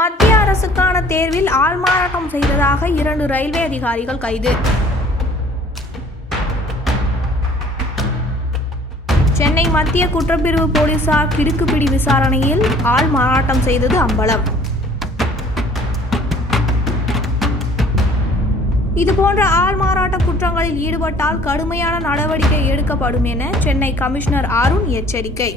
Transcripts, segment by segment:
மத்திய அரசுக்கான தேர்வில் ஆள்மாறாட்டம் செய்ததாக 2 ரயில்வே அதிகாரிகள் கைது. சென்னை மத்திய குற்றப்பிரிவு போலீசார் கிடுக்குப்பிடி விசாரணையில் ஆள்மாறாட்டம் செய்தது அம்பலம். இதுபோன்ற ஆள்மாறாட்ட குற்றங்களில் ஈடுபட்டால் கடுமையான நடவடிக்கை எடுக்கப்படும் என சென்னை கமிஷனர் அருண் எச்சரிக்கை.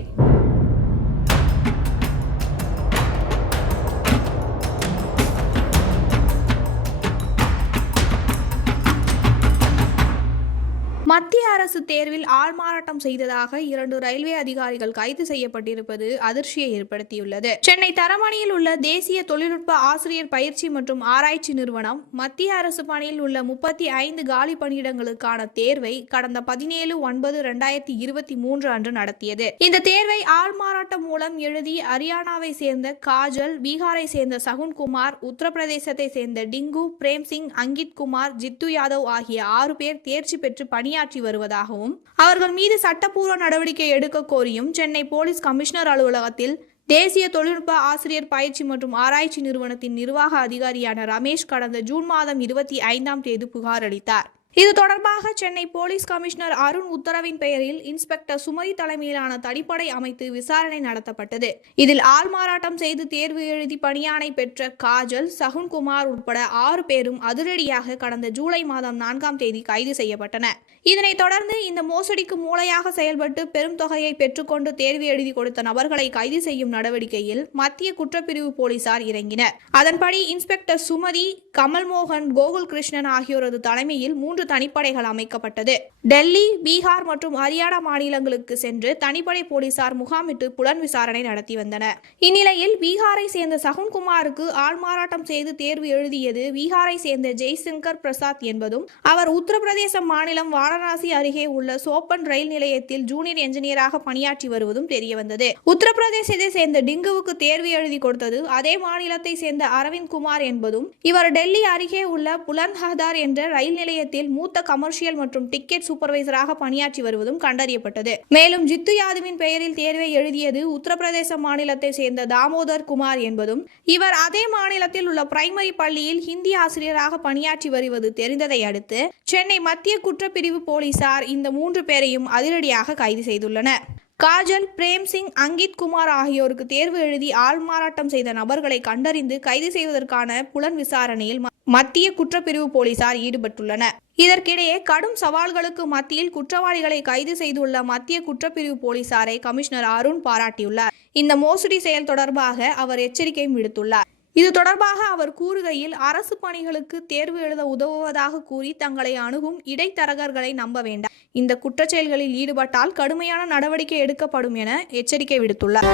மத்திய அரசு தேர்வில் ஆள்மாறாட்டம் செய்ததாக 2 ரயில்வே அதிகாரிகள் கைது செய்யப்பட்டிருப்பது அதிர்ச்சியை ஏற்படுத்தியுள்ளது. சென்னை தரமணியில் உள்ள தேசிய தொழில்நுட்ப ஆசிரியர் பயிற்சி மற்றும் ஆராய்ச்சி நிறுவனம் மத்திய அரசு பணியில் உள்ள 35 காலி பணியிடங்களுக்கான தேர்வை கடந்த 17/9/2023 அன்று நடத்தியது. இந்த தேர்வை ஆள்மாறாட்டம் மூலம் எழுதி ஹரியானாவை சேர்ந்த காஜல், பீகாரை சேர்ந்த சகுன்குமார், உத்தரப்பிரதேசத்தை சேர்ந்த டிங்கு, பிரேம்சிங், அங்கித் குமார், ஜித்து யாதவ் ஆகிய 6 பேர் தேர்ச்சி பெற்று பணியாற்றி வருவதாகவும் அவர்கள் மீது சட்டப்பூர்வ நடவடிக்கை எடுக்க கோரியும் சென்னை போலீஸ் கமிஷனர் அலுவலகத்தில் தேசிய தொழில்நுட்ப ஆசிரியர் பயிற்சி மற்றும் ஆராய்ச்சி நிறுவனத்தின் நிர்வாக அதிகாரியான ரமேஷ் கடந்த ஜூன் மாதம் 25ஆம் தேதி புகார் அளித்தார். இது தொடர்பாக சென்னை போலீஸ் கமிஷனர் அருண் உத்தரவின் பெயரில் இன்ஸ்பெக்டர் சுமதி தலைமையிலான தனிப்படை அமைத்து விசாரணை நடத்தப்பட்டது. இதில் ஆள்மாறாட்டம் செய்து தேர்வு எழுதி பணியாணை பெற்ற காஜல், சகுன்குமார் உட்பட 6 பேரும் அதிரடியாக கடந்த ஜூலை மாதம் 4ஆம் தேதி கைது செய்யப்பட்டனர். இதனைத் தொடர்ந்து இந்த மோசடிக்கு மூளையாக செயல்பட்டு பெரும் தொகையை பெற்றுக்கொண்டு தேர்வு எழுதி கொடுத்த நபர்களை கைது செய்யும் நடவடிக்கையில் மத்திய குற்றப்பிரிவு போலீசார் இறங்கினர். அதன்படி இன்ஸ்பெக்டர் சுமதி, கமல்மோகன், கோகுல் கிருஷ்ணன் ஆகியோரது தலைமையில் 3 தனிப்படைகள் அமைக்கப்பட்டது. டெல்லி, பீகார் மற்றும் ஹரியானா மாநிலங்களுக்கு சென்று தனிப்படை போலீசார் முகாமிட்டு புலன் விசாரணை நடத்தி வந்தனர். இந்நிலையில் பீகாரை சேர்ந்த சகுன்குமாருக்கு ஆள்மாறாட்டம் செய்து தேர்வு எழுதியது பீகாரை சேர்ந்த ஜெய்சங்கர் பிரசாத் என்பதும், அவர் உத்தரப்பிரதேச மாநிலம் வாரணாசி அருகே உள்ள சோப்பன் ரயில் நிலையத்தில் ஜூனியர் என்ஜினியராக பணியாற்றி வருவதும் தெரியவந்தது. உத்தரப்பிரதேசத்தை சேர்ந்த டிங்குவுக்கு தேர்வு எழுதி கொடுத்தது அதே மாநிலத்தை சேர்ந்த அரவிந்த் குமார் என்பதும், இவர் டெல்லி அருகே உள்ள புலந்த்ஹார் என்ற ரயில் நிலையத்தில் மூத்த கமர்ஷியல் மற்றும் டிக்கெட் சூப்பர்வைசராக பணியாற்றி வருவதும் கண்டறியப்பட்டது. மேலும் ஜித்து யாதவின் பெயரில் தேர்வை எழுதியது உத்தரப்பிரதேச மாநிலத்தை சேர்ந்த தாமோதர் குமார் என்பதும், இவர் அதே மாநிலத்தில் உள்ள பிரைமரி பள்ளியில் ஹிந்தி ஆசிரியராக பணியாற்றி வருவது தெரிந்ததை அடுத்து சென்னை மத்திய குற்றப்பிரிவு போலீசார் இந்த 3 பேரையும் அதிரடியாக கைது செய்துள்ளனர். காஜல், பிரேம்சிங், அங்கித் குமார் ஆகியோருக்கு தேர்வு எழுதி ஆள்மாறாட்டம் செய்த நபர்களை கண்டறிந்து கைது செய்வதற்கான புலன் விசாரணையில் மத்திய குற்றப்பிரிவு போலீசார் ஈடுபட்டுள்ளனர். இதற்கிடையே கடும் சவால்களுக்கு மத்தியில் குற்றவாளிகளை கைது செய்துள்ள மத்திய குற்றப்பிரிவு போலீசாரை கமிஷனர் அருண் பாராட்டியுள்ளார். இந்த மோசடி செயல் தொடர்பாக அவர் எச்சரிக்கையும் விடுத்துள்ளார். இது தொடர்பாக அவர் கூறுகையில், அரசு பணிகளுக்கு தேர்வு எழுத உதவுவதாக கூறி தங்களை அணுகும் இடைத்தரகர்களை நம்ப வேண்டாம். இந்த குற்றச்செயல்களில் ஈடுபட்டால் கடுமையான நடவடிக்கை எடுக்கப்படும் என எச்சரிக்கை விடுத்துள்ளார்.